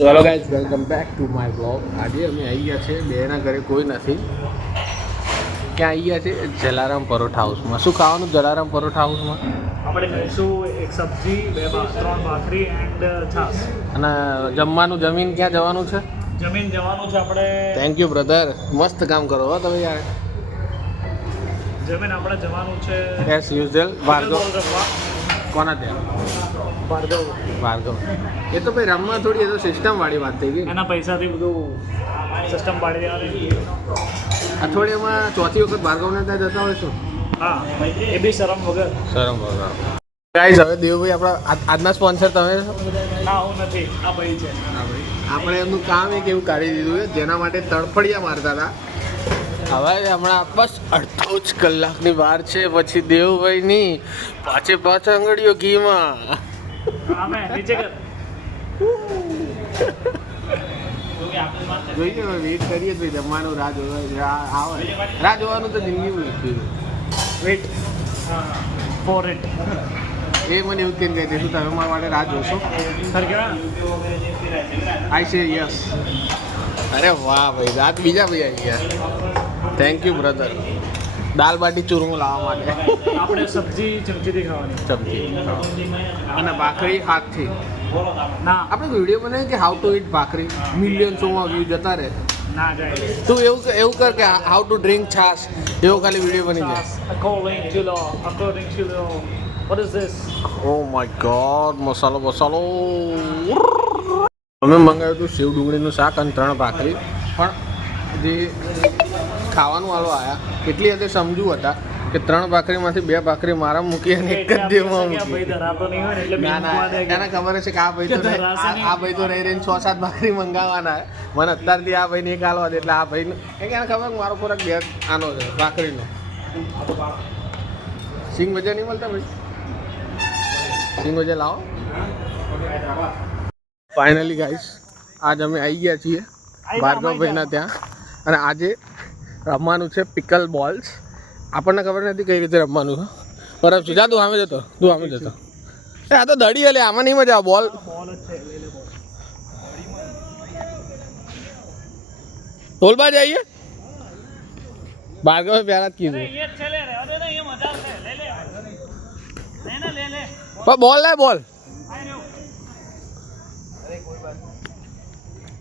ચલો guys welcome back to my blog. આજે અમે આવી ગયા છે બેના ઘરે કોઈ નથી. ક્યાં આવી ગયા છે? જલારામ પરોઠા હાઉસમાં. શું ખાવાનું જલારામ પરોઠા હાઉસમાં? આપણે ખાઈશું એક સબ્જી, ત્રણ ભાખરી એન્ડ છાશ. અને જમવાનું જમીન ક્યાં જવાનું છે? જમીન જવાનું છે આપણે. થેન્ક યુ બ્રધર, મસ્ત કામ કરો હો તમે યાર. જમીન આપણે જવાનું છે એસ યુઝ્યુઅલ ભાર્ગવ. કોના ત્યાં? ભાર્ગવ. એ તો ભાઈ રમવા થોડી, એ તો સિસ્ટમ વાળી વાત થઈ ગઈ. એના પૈસાથી બધું સિસ્ટમ પાડી દેવાની. અઠવાડિયામાં ચોથી વખત ભાર્ગવને ત્યાં જતા હોય શું? હા, એ બી શરમ વગર. શરમ વગર. ગાઈઝ હવે દેવભાઈ આપણા આજના સ્પોન્સર તમે છો? ના, હું નથી, આ ભાઈ છે. આપણે એમનું કામ એક એવું કાઢી દીધું છે જેના માટે તડફડિયા મારતા હતા. હવે હમણાં બસ અડધો જ કલાકની વાર છે, પછી દેવભાઈની પાંચે પાંચ આંગળીઓ ઘીમાં. આમે નીચે કર. જોઈએ હવે વેઇટ કરીએ તો જમવાનું રાહ જોવા આવે. રાહ જોવાનું તો જિંદગી મૂક્યું. Weight four it. એ મને એવું કેમ કહે છે, શું તમે મારા માટે રાહ જોશો? સર કેવા? આઈ સે યસ. અરે વાહ ભાઈ, રાત બીજા ભાઈ આવી ગયા. Thank you brother. દાલ બાટી ચૂરમું લાવવા માટે. આપણે સબ્જી ચમચીથી ખાવાની. ચમચી અને ભાખરી હાથથી. ના, આપણે વિડીયો બનાવીએ કે હાઉ ટુ ઈટ ભાખરી, મિલિયન્સોમાં વ્યૂ જતા રહે. ના જાય. તું એવું કર કે હાઉ ટુ ડ્રિંક છાશ, એવો ખાલી વિડીયો બની જાય. According to law, what is this? Oh my God, મસાલો મસાલો. અમે મંગાવ્યું હતું સેવ ડુંગળીનું શાક અને 3 ભાખરી. પણ જે ખાવાનું વાળો આવ્યા એટલી હદે સમજુ હતા કે 3 ભાખરીમાંથી 2 ભાખરી મારા મૂકી અને એક જ દેવમાં મૂકી. ના ના, એને ખબર છે કે આ ભાઈ તો રહી રહીને 6-7 ભાખરી મંગાવવાના. મને અત્યારથી આ ભાઈને એક આલવા દે એટલે આ ભાઈને એને ખબર કે મારો ખોરાક 2 આનો છે ભાખરીનો. સિંગ ભજીયા નહીં મળતા ભાઈ? સિંગ ભજીયા લાવો. ફાઇનલી ગાઈસ આજ અમે આવી ગયા છીએ ભાર્ગવભાઈના ત્યાં અને આજે રમવાનું છે પિકલ બોલ્સ. આપણને ખબર નથી કઈ રીતે રમવાનું છે. બરાબર છે, જા તું આમે જતો. એ આ તો દડી હલે, આમાં નહીં મજા આવે. બોલ બોલબા જઈએ. ભાર્ગવે પહેલા જ કીધું બોલ લે બોલ.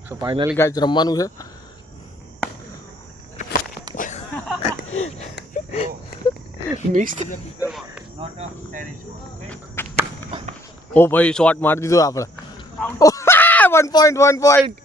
સો ફાઇનલી ગાઈસ રમવાનું છે. મિસ. ઓ ભાઈ શોટ મારી દીધો આપણે. 1 પોઈન્ટ.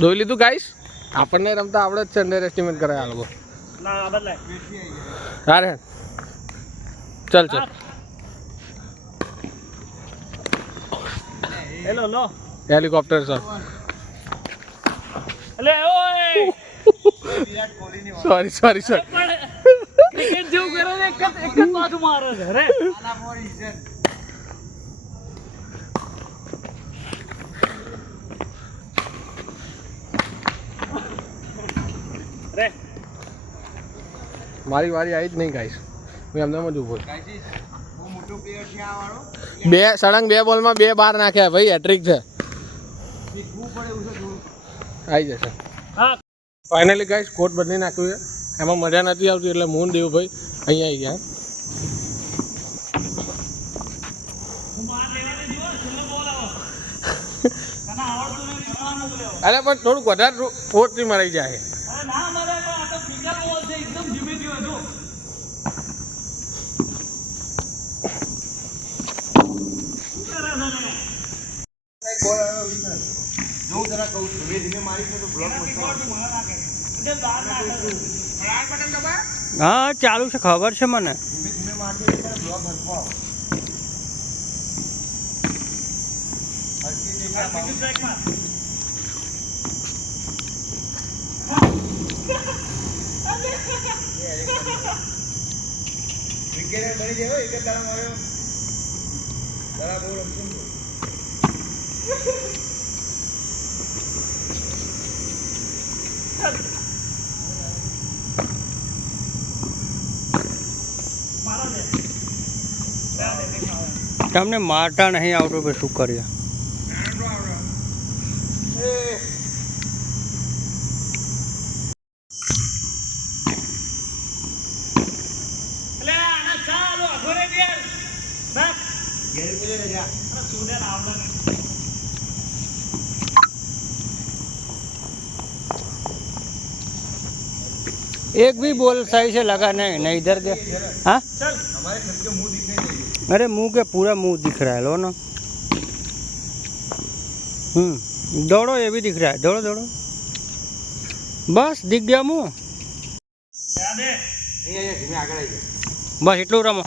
જોઈ લીધું ગાઈસ, આપણને રમતા આવડે જ છે. અંડર એસ્ટિમેટ કરે આ લોકો. ના બદલાય. અરે ચલ હેલો લો હેલિકોપ્ટર સર. અલે ઓય સોરી સર. ક્રિકેટ જેવું કરે ને, એક જ બાજુ મારે છે રે. રે મારી વારી આવી જ નહીં ગાઈસ. હું એમને જ ઊભો. બે સળંગ 2 બોલમાં 2 બાર નાખ્યા ભાઈ. હેટ્રિક છે. આવી જશે. હા, ફાઇનલી ગાઈસ કોટ બદલી નાખ્યું છે. એમાં મજા નથી આવતી એટલે હું દેવભાઈ અહીંયા આવી ગયા. અરે પણ થોડુંક વધારે ફોર્સથી મરાઈ જાય. ના મારે આ તો ફિંગર બોલ છે, એકદમ ધીમે ધીમે જો. હા ચાલુ છે, ખબર છે મને. તમને મારતા નહીં આવતું ભાઈ, શું કરીએ? एक भी बोल सही से लगा नहीं, नहीं इधर के। हाँ अरे मुंह के पूरा मुंह दिख रहा है, लो ना। दौड़ो, ये भी दिख रहा है, दौड़ो दौड़ो, बस दिख गया मुंह, बस इतना रमो।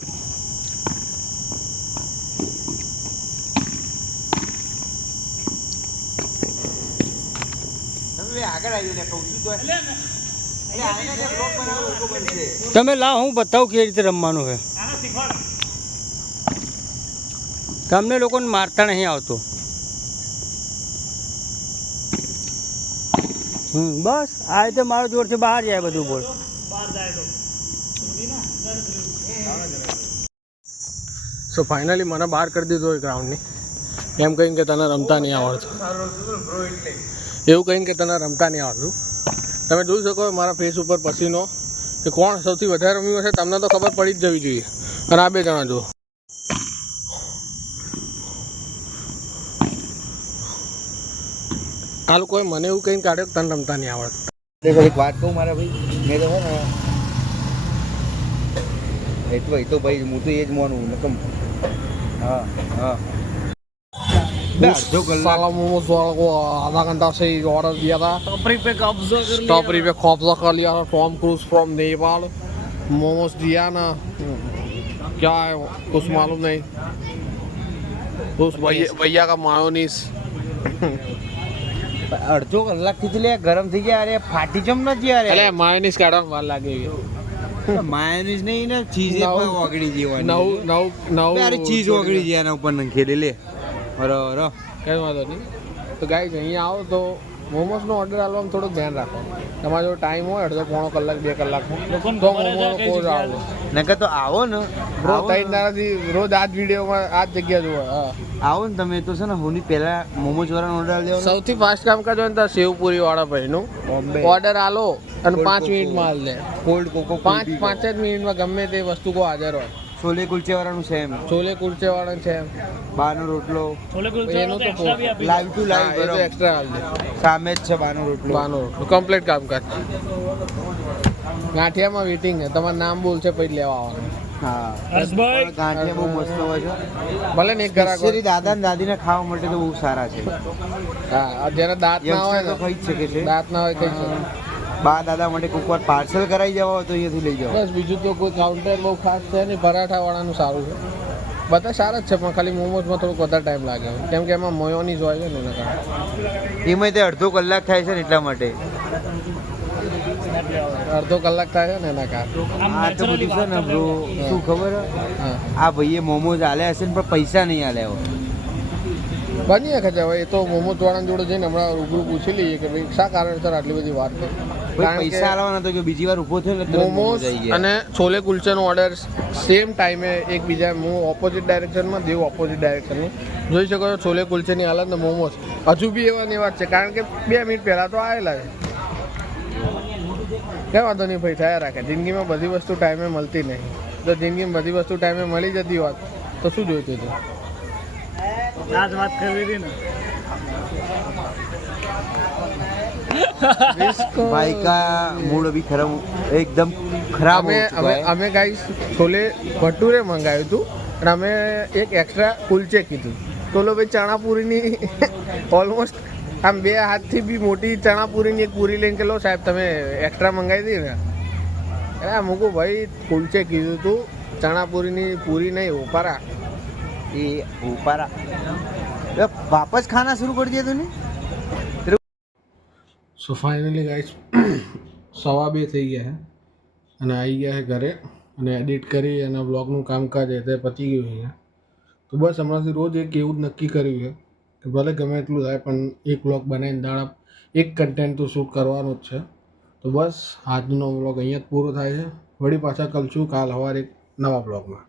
તમે લાવ, હું બતાવું કેવી રીતે રમવાનું છે. તમને લોકોને મારતા નહીં આવતું. બસ આ રીતે મારો જોરથી બહાર જાય બધું. બોલ સો ફાઇનલી મને બહાર કરી દીધો એ ગ્રાઉન્ડની, એમ કહીને કે તને રમતા નહીં આવડતું, એવું કહીને કે તને રમતા નહીં આવડતું. તમે જોઈ શકો મારા ફેસ ઉપર પસીનો, કે કોણ સૌથી વધારે રમ્યું હશે તમને તો ખબર પડી જ જવી જોઈએ. અને આ બે જણા જુઓ, આ લોકોએ મને એવું કહીને કાઢ્યો કે તને રમતા નહીં આવડતું. એક વાત કહું મારા ભાઈ, મેં તો છે ને એ તો ભાઈ હું તો એ જ માનું નકમ. હા હા साला मोमोज वाला को आधा घंटा से ऑर्डर दिया था, स्टॉपरी पे कब्जा कर लिया था. Tom cruise from Nepal, momos दिया ना, क्या है कुछ मालूम नहीं, उस भैया का मायोनीस. અડધો કલાકથી તો લે ગરમ થઈ ગયા. અરે ફાટી જમ નથી યાર. એટલે માયોનીસ કાઢવાનું વાર લાગે. માયોનીઝ નહીં ને, ચીઝ ઓગળી જેવાની. નવું અરે ચીઝ ઓગળી જાય એના ઉપર નંખેલી લે. બરોબર, કઈ વાંધો નહીં. તો ગાઈઝ અહીંયા આવો તો મોમોસનો ઓર્ડર આપવામાં થોડુંક ધ્યાન રાખો. તમારો જો ટાઈમ હોય અડધો પોણો કલાક 2 કલાકમાં તો મોમોનો કોઝ આવો. નકર તો આવો ને રોજ 3 દાડાથી રોજ આ જ વિડીયોમાં આ જ જગ્યા જુઓ. હા આવો ને તમે તો છે ને, હોની પહેલા મોમોજ વાળાનો ઓર્ડર લેવો. સૌથી ફાસ્ટ કામ કરજો ને તો સેવપુરી વાળા ભાઈનું ઓર્ડર આલો અને 5 મિનિટમાં હાલ દે. કોલ્ડ કોકો 5 જ મિનિટમાં ગમે તે વસ્તુ કો હાજર હોય. છોલે કુલચે વાળાનું સેમ, છોલે કુલચે વાળાનું છે, બાનો રોટલો એનું તો લાઈવ ટુ લાઈવ એક્સ્ટ્રા હાલ દે. સામે જ છે બાનો રોટલો. કમ્પ્લીટ કામકાજ. ગાંઠિયામાં વેટિંગ છે, તમારું નામ બોલશે પછી લેવા આવવાનું. હા ગાંઠિયા બહુ મસ્ત હોય છે. ભલે ને એક ઘરાક હોય. દાદા ને દાદીને ખાવા માટે તો બહુ સારા છે. હા જેને દાંત ના હોય ને, ખાઈ જ શકે છે. દાંત ના હોય ખાઈ શકે. બા દાદા માટે કોઈક વાર પાર્સલ કરાવી જવા હોય તો અહીંયાથી લઈ જાઓ. બસ બીજું તો કોઈ કાઉન્ટર બહુ ખાસ છે નહીં. પરાઠા વાળાનું સારું છે, બધા સારા જ છે, પણ ખાલી મોમોઝમાં થોડુંક વધારે ટાઈમ લાગે, કેમ કે એમાં મયોનીઝ હોય છે ને એના કારણે. એમાં તે અડધો કલાક થાય છે ને એટલા માટે. અડધો કલાક થાય છે ને એના કારણે. આ તો બધું છે ને બ્રો, શું ખબર હા આ ભાઈએ મોમોઝ આલ્યા હશે ને પણ પૈસા નહીં આલ્યા હોય. બની શકે છે. હવે એ તો મોમોઝ વાળા જોડે જઈને હમણાં રૂબરૂ પૂછી લઈએ કે ભાઈ શા કારણસર આટલી બધી વાત છે. પૈસા આલવાના તો કે બીજી વાર ઊભો થયો ને મોમોઝ અને છોલે કુલચેનો ઓર્ડર સેમ ટાઈમે એકબીજા, હું ઓપોઝિટ ડાયરેક્શનમાં, દેવ ઓપોઝિટ ડાયરેક્શનમાં. જોઈ શકો છો છોલે કુલચેની હાલત ને મોમોઝ હજુ બી એવા ને એવા જ છે, કારણ કે 2 મિનિટ પહેલાં તો આવેલા છે. કંઈ વાંધો નહીં ભાઈ, થયા રાખે. જિંદગીમાં બધી વસ્તુ ટાઈમે મળતી નહીં. તો જિંદગીમાં બધી વસ્તુ ટાઈમે મળી જતી હોત તો શું જોઈતું હતું. આ જ વાત કરવી હતી ને. भाई का मूड अभी खराब, एकदम खराब हो चुका है. અમે ગાઈસ છોલે ભટુરે મંગાવ્યું હતું અને અમે એક એક્સ્ટ્રા કુલચે કીધું. તો લો ભાઈ ચણાપુરીની ઓલમોસ્ટ આમ 2 હાથથી બી મોટી ચણાપુરીની એક પૂરી લઈને કે લો સાહેબ તમે એક્સ્ટ્રા મંગાવી દી ને. અરે મૂકું ભાઈ, કુલચે કીધું હતું, ચણાપુરીની પૂરી નહીં, ઉપારા. ये ऊपर वापस खाना शुरू कर दिया तूने. સો ફાઇનલી ગાઈસ 2:15 થઈ ગયા છે અને આવી ગયા છે ઘરે અને એડિટ કરી અને બ્લોગનું કામકાજ એ તે પતી ગયું છે. તો બસ હમણાંથી રોજ એક એવું જ નક્કી કર્યું છે કે ભલે ગમે એટલું થાય પણ એક વ્લોગ બનાવીને દાડા એક કન્ટેન્ટ તો શૂટ કરવાનું જ છે. તો બસ આજનો વ્લોગ અહીંયા જ પૂરો થાય છે. વળી પાછા કલશું કાલ સવારે એક નવા વ્લોગમાં.